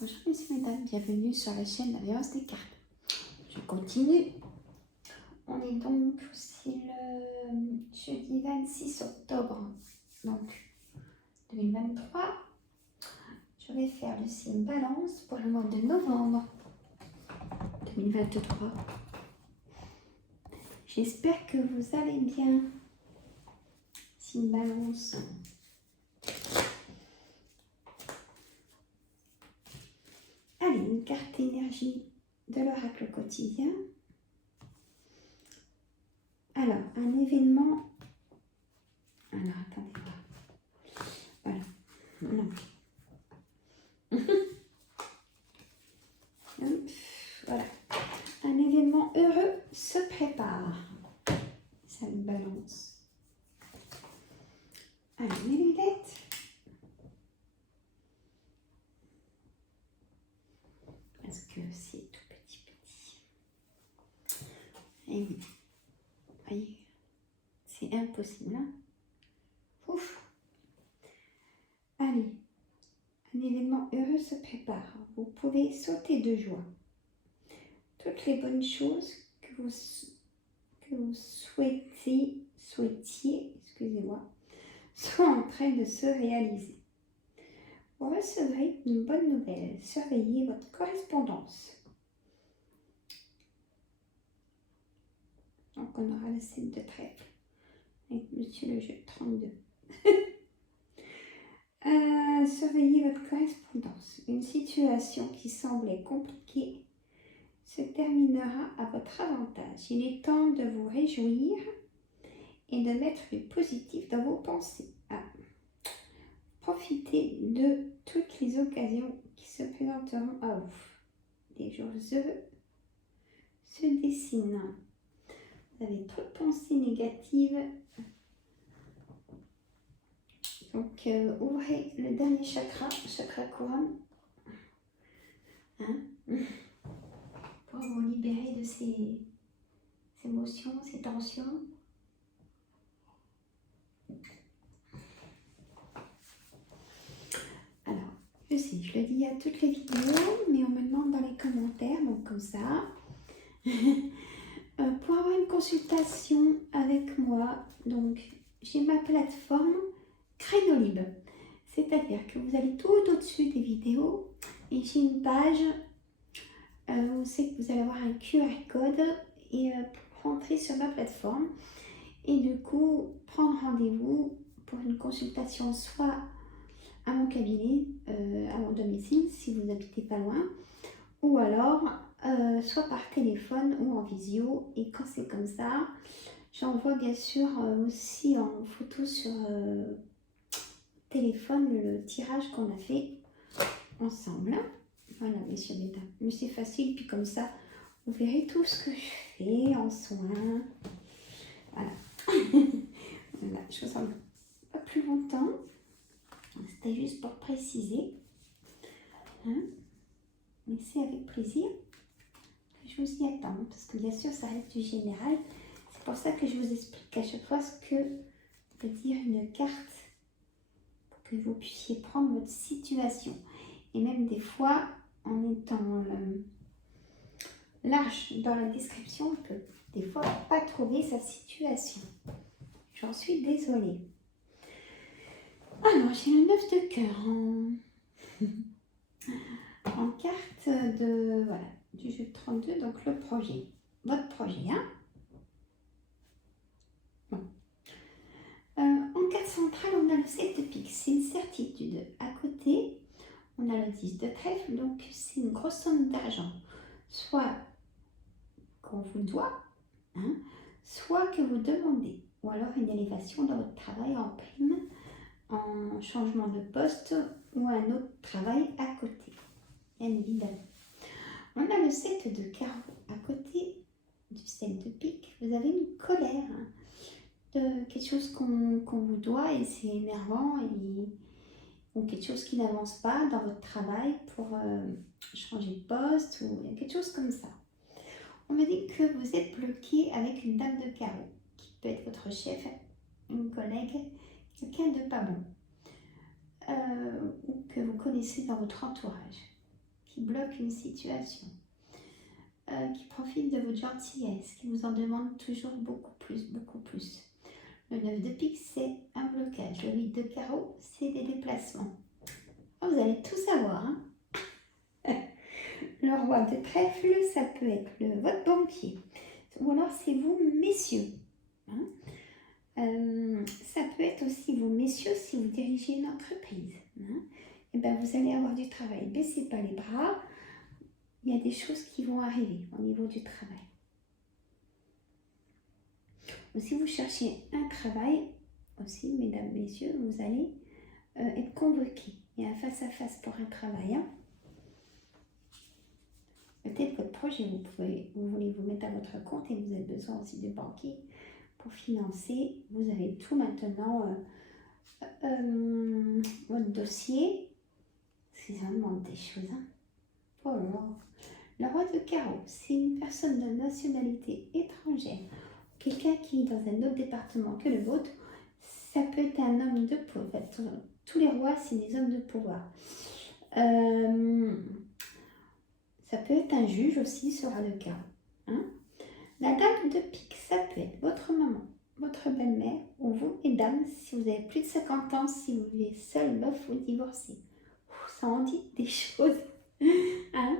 Bonjour messieurs, mesdames, bienvenue sur la chaîne Alliance des cartes. Je continue. On est donc, c'est le jeudi 26 octobre, donc 2023. Je vais faire le signe balance pour le mois de novembre 2023. J'espère que vous allez bien. Signe balance. Allez, une carte énergie de l'oracle quotidien. Alors, un événement. Alors, attendez. Voilà. Non. Voilà. Un événement heureux se prépare. Ça me balance. Allez, mes lunettes. Parce que c'est tout petit. Et oui. Voyez, c'est impossible. Hein? Ouf. Allez. Un événement heureux se prépare. Vous pouvez sauter de joie. Toutes les bonnes choses que vous souhaitiez, excusez-moi, sont en train de se réaliser. Vous recevrez une bonne nouvelle. Surveillez votre correspondance. Donc on aura le 7 de trèfle avec monsieur le jeu 32. Surveillez votre correspondance. Une situation qui semblait compliquée se terminera à votre avantage. Il est temps de vous réjouir et de mettre du positif dans vos pensées. Profitez de toutes les occasions qui se présenteront à vous. Des jours heureux se dessinent. Vous avez trop de pensées négatives. Donc, ouvrez le dernier chakra, chakra couronne, hein, pour vous libérer de ces émotions, ces tensions. Alors, je sais, je le dis à toutes les vidéos, mais on me demande dans les commentaires, donc comme ça. Pour avoir une consultation avec moi, donc j'ai ma plateforme Crénolib. C'est-à-dire que vous allez tout au-dessus des vidéos et j'ai une page où c'est que vous allez avoir un QR code et pour rentrer sur ma plateforme et du coup prendre rendez-vous pour une consultation soit à mon cabinet, à mon domicile si vous n'habitez pas loin, ou alors soit par téléphone ou en visio. Et quand c'est comme ça, j'envoie bien sûr aussi en photo sur téléphone le tirage qu'on a fait ensemble. Voilà, messieurs, mesdames. Mais c'est facile, puis comme ça, vous verrez tout ce que je fais en soins. Voilà. Voilà, je vous en dis pas plus longtemps. C'était juste pour préciser. Hein? Mais c'est avec plaisir que je vous y attends. Parce que bien sûr, ça reste du général. C'est pour ça que je vous explique à chaque fois ce que peut dire une carte. Pour que vous puissiez prendre votre situation. Et même des fois, en étant large dans la description, on peut des fois pas trouver sa situation. J'en suis désolée. Alors, j'ai le 9 de cœur en carte de, voilà, du jeu 32, donc le projet. Votre projet, hein? Bon. En carte centrale, on a le 7 de pique, c'est une certitude. À côté, on a le 10 de trèfle, donc c'est une grosse somme d'argent. Soit qu'on vous doit, hein, soit que vous demandez, ou alors une élévation dans votre travail en prime, en changement de poste ou un autre travail à côté, bien évidemment. On a le 7 de carreau à côté du 7 de pique. Vous avez une colère, hein, de quelque chose qu'on vous doit et c'est énervant, ou quelque chose qui n'avance pas dans votre travail pour changer de poste ou quelque chose comme ça. On me dit que vous êtes bloqué avec une dame de carreau, qui peut être votre chef, une collègue, quelqu'un de pas bon, ou que vous connaissez dans votre entourage. qui bloque une situation, qui profite de votre gentillesse, qui vous en demande toujours beaucoup plus, beaucoup plus. Le 9 de pique, c'est un blocage. Le 8 de carreau, c'est des déplacements. Oh, vous allez tout savoir. Hein. Le roi de trèfle, ça peut être votre banquier. Ou alors c'est vous, messieurs. Hein. Ça peut être aussi vous, messieurs, si vous dirigez une entreprise. Hein. Et ben, vous allez avoir du travail. Baissez pas les bras. Il y a des choses qui vont arriver au niveau du travail. Ou si vous cherchez un travail, aussi, mesdames, messieurs, vous allez être convoqués. Il y a un face-à-face pour un travail. Hein. Peut-être votre projet, vous voulez vous mettre à votre compte et vous avez besoin aussi de banquier pour financer. Vous avez tout maintenant, votre dossier. Si ça demande des choses. Hein. Oh là là. Le roi de carreau, c'est une personne de nationalité étrangère. Quelqu'un qui est dans un autre département que le vôtre. Ça peut être un homme de pouvoir. En fait, tous les rois, c'est des hommes de pouvoir. Ça peut être un juge aussi, sera le cas. Hein. La dame de pique, ça peut être votre maman, votre belle-mère ou vous, mesdames, si vous avez plus de 50 ans, si vous vivez seul, meuf ou divorcé. Ça en dit des choses. Hein.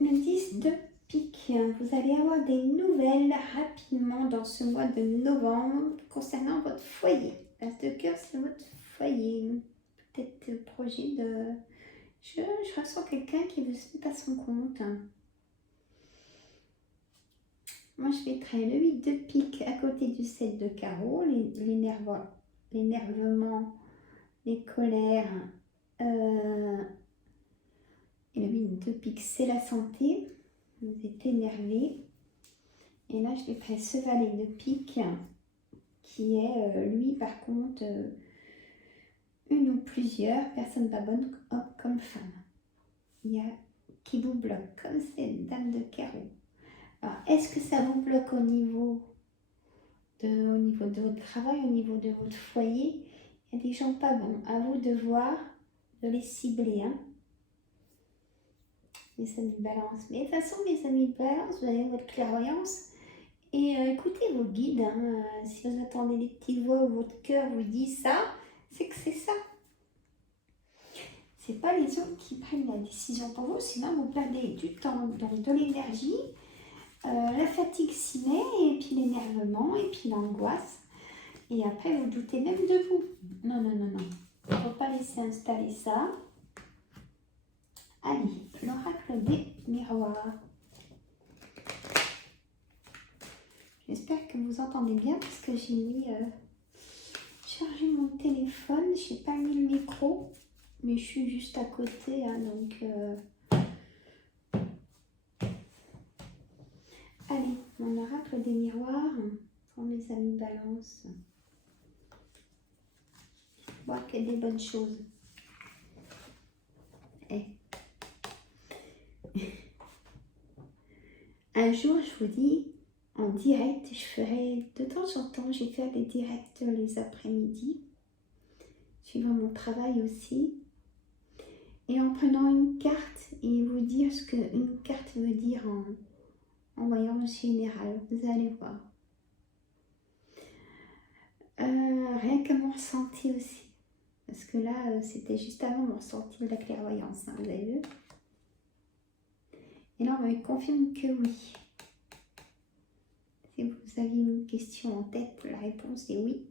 Le 10 de pique, vous allez avoir des nouvelles rapidement dans ce mois de novembre concernant votre foyer. L'as de cœur, c'est votre foyer. Peut-être le projet de... Je ressens quelqu'un qui veut se mettre à son compte. Moi, je mettrais le 8 de pique à côté du 7 de carreau, l'énervement, les colères. Et le 8 de pique, c'est la santé. Vous êtes énervé. Et là, je mettrais ce valet de pique qui est, lui, par contre, une ou plusieurs personnes pas bonnes, homme comme femme. Il y a qui vous bloque, comme cette dame de carreau. Alors, est-ce que ça vous bloque au niveau de votre travail, au niveau de votre foyer? Il y a des gens pas bons. À vous de voir, de les cibler. Hein. Les amis de balance. Mais de toute façon, mes amis de balance, vous avez votre clairvoyance. Et écoutez vos guides. Hein. Si vous entendez des petites voix où votre cœur vous dit ça, c'est que c'est ça. C'est pas les autres qui prennent la décision pour vous, sinon vous perdez du temps, donc de l'énergie, la fatigue s'y met, et puis l'énervement, et puis l'angoisse. Et après, vous doutez même de vous. Non, non, non, non. Il ne faut pas laisser installer ça. Allez, l'oracle des miroirs. J'espère que vous entendez bien, parce que j'ai mis charger mon téléphone. Je n'ai pas mis le micro. Mais je suis juste à côté, hein, donc... Allez, mon oracle des miroirs pour mes amis balance. Voir qu'il y a des bonnes choses. Eh. Un jour, je vous dis, en direct, je ferai... De temps en temps, je vais faire des directs les après-midi. Suivant mon travail aussi. Et en prenant une carte et vous dire ce qu'une carte veut dire en voyance générale, vous allez voir. Rien que mon ressenti aussi. Parce que là, c'était juste avant mon ressenti de la clairvoyance, hein, vous avez vu. Et là, on me confirme que oui. Si vous avez une question en tête, la réponse est oui.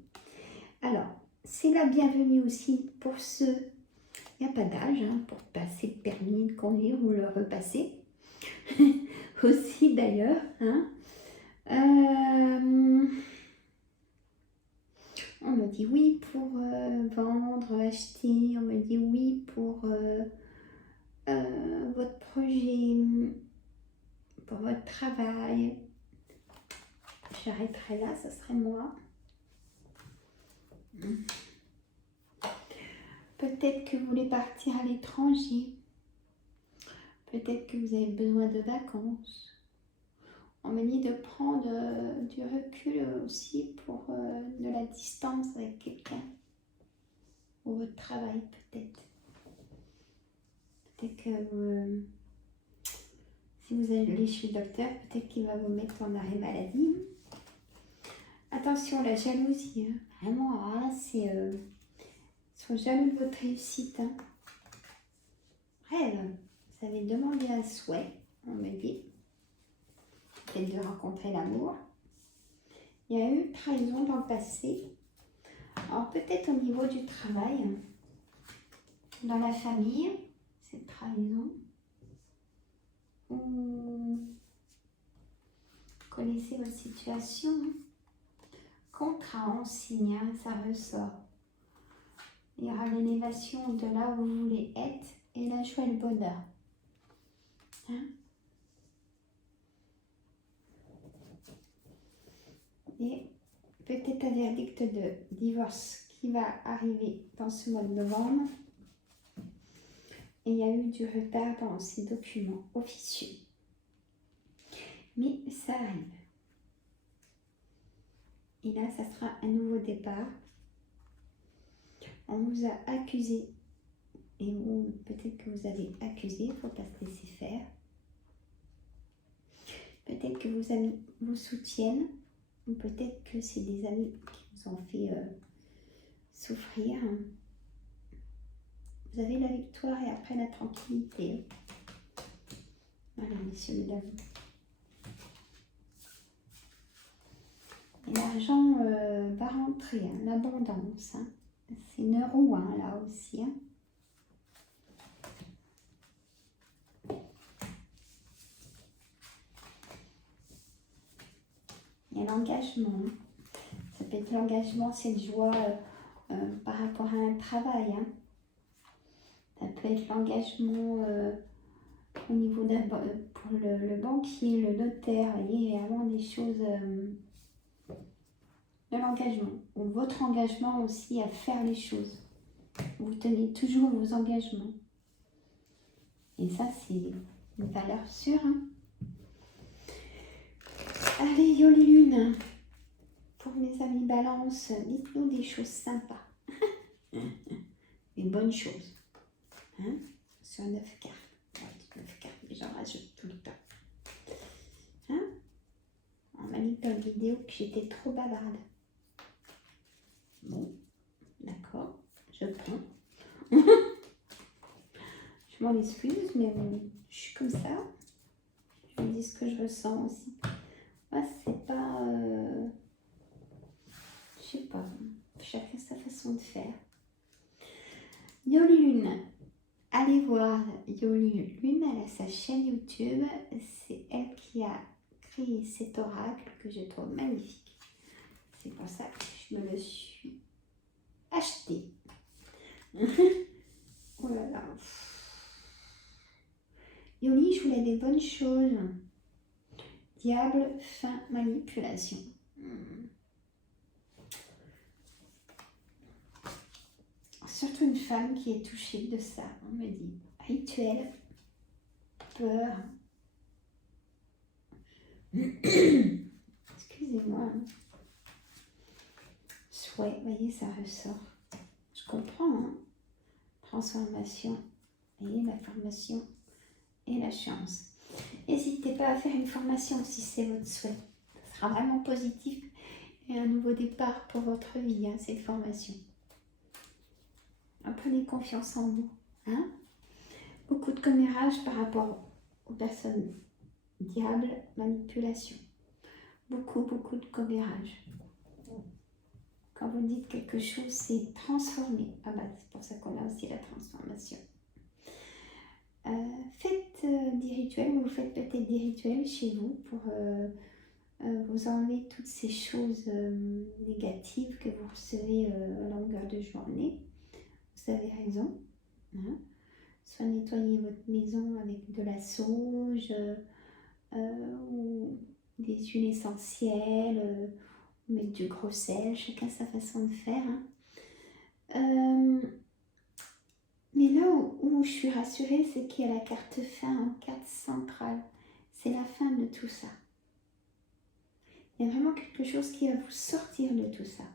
Alors, c'est la bienvenue aussi pour ceux... Il n'y a pas d'âge hein, pour passer le permis de conduire ou le repasser. Aussi d'ailleurs. Hein. On me dit oui pour vendre, acheter. On me dit oui pour votre projet, pour votre travail. J'arrêterai là, ça serait moi. Peut-être que vous voulez partir à l'étranger. Peut-être que vous avez besoin de vacances. On me dit de prendre du recul aussi pour de la distance avec quelqu'un. Ou votre travail peut-être. Peut-être que si vous allez chez le docteur, peut-être qu'il va vous mettre en arrêt maladie. Attention, la jalousie. Hein. Vraiment, alors là, ils sont jaloux de votre réussite. Hein. Rêve. Vous avez demandé un souhait, on me dit. Peut-être de rencontrer l'amour. Il y a eu trahison dans le passé. Alors peut-être au niveau du travail, dans la famille, cette trahison. Vous connaissez votre situation. Contrat, on signe, hein, ça ressort. Il y aura l'élévation de là où vous voulez être et la joie et le bonheur. Hein? Et peut-être un verdict de divorce qui va arriver dans ce mois de novembre. Et il y a eu du retard dans ces documents officieux. Mais ça arrive. Et là, ça sera un nouveau départ. On vous a accusé. Et peut-être que vous avez accusé, il ne faut pas se laisser faire. Peut-être que vos amis vous soutiennent. Ou peut-être que c'est des amis qui vous ont fait souffrir. Vous avez la victoire et après la tranquillité. Voilà, messieurs, mesdames. Et l'argent va rentrer, hein, l'abondance. Hein. C'est une roue, hein, là aussi. Hein. Il y a l'engagement. Hein. Ça peut être l'engagement, cette joie par rapport à un travail. Hein. Ça peut être l'engagement au niveau pour le banquier, le notaire. Vous voyez, il y a vraiment des choses de l'engagement. Ou votre engagement aussi à faire les choses. Vous tenez toujours vos engagements. Et ça, c'est une valeur sûre. Hein. Allez, Yoli Lune. Pour mes amis Balance, dites-nous des choses sympas. Des bonnes choses. Hein? Sur 9 cartes. Ouais, 9 cartes, mais j'en rajoute tout le temps. Hein? On m'a dit dans la vidéo que j'étais trop bavarde. Bon, d'accord, je prends. Je m'en excuse, mais je suis comme ça. Je me dis ce que je ressens aussi. Moi, c'est pas... je sais pas. Chacun sa façon de faire. Yoli Lune. Allez voir Yoli Lune, elle a sa chaîne YouTube. C'est elle qui a créé cet oracle que je trouve magnifique. C'est pour ça que je me le suis acheté. Oh là là. Yoli, je voulais des bonnes choses. Diable, fin, manipulation. Surtout une femme qui est touchée de ça, on me dit. Rituel, peur. Excusez-moi. Souhait, vous voyez, ça ressort. Je comprends, hein. Transformation, et la formation et la chance. N'hésitez pas à faire une formation si c'est votre souhait. Ce sera vraiment positif et un nouveau départ pour votre vie, hein, cette formation. Prenez confiance en vous. Hein? Beaucoup de commérage par rapport aux personnes diables, manipulation. Beaucoup de commérage. Quand vous dites quelque chose, c'est transformer. Ah bah, c'est pour ça qu'on a aussi la transformation. Faites des rituels, vous faites peut-être des rituels chez vous pour vous enlever toutes ces choses négatives que vous recevez à longueur de journée. Vous avez raison. Hein? Soit nettoyer votre maison avec de la sauge ou des huiles essentielles, ou mettre du gros sel, chacun sa façon de faire. Hein. Mais là où je suis rassurée, c'est qu'il y a la carte fin en carte centrale. C'est la fin de tout ça. Il y a vraiment quelque chose qui va vous sortir de tout ça.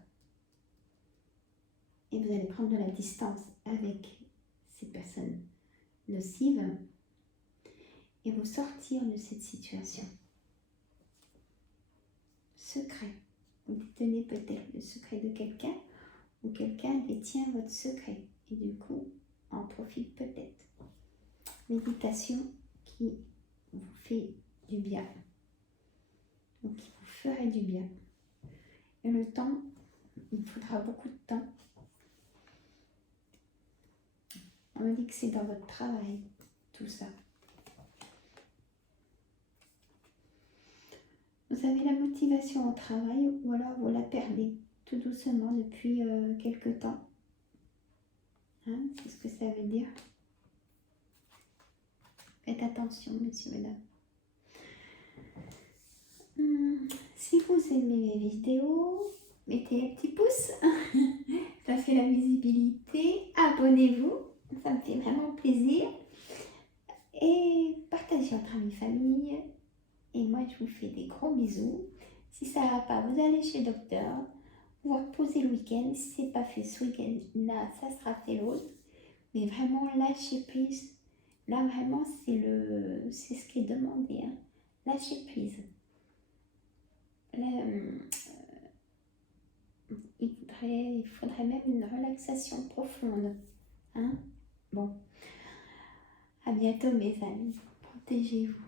Et vous allez prendre de la distance avec ces personnes nocives et vous sortir de cette situation. Secret. Vous détenez peut-être le secret de quelqu'un ou quelqu'un détient votre secret et du coup en profite peut-être. Méditation qui vous fait du bien, donc qui vous ferait du bien. Et le temps, il faudra beaucoup de temps. On me dit que c'est dans votre travail, tout ça. Vous avez la motivation au travail ou alors vous la perdez tout doucement depuis quelque temps. Hein, c'est ce que ça veut dire. Faites attention, messieurs, mesdames. Si vous aimez mes vidéos, mettez un petit pouce. Ça fait la visibilité. Abonnez-vous. Ça me fait vraiment plaisir. Et partagez entre amis, famille. Et moi, je vous fais des gros bisous. Si ça ne va pas, vous allez chez le docteur. Vous vous reposez le week-end. Si ce n'est pas fait ce week-end-là, ça sera fait l'autre. Mais vraiment, lâchez prise. Là, vraiment, c'est ce qui est demandé. Hein. Lâchez prise. Là, il faudrait même une relaxation profonde. Hein? Bon. À bientôt, mes amis. Protégez-vous.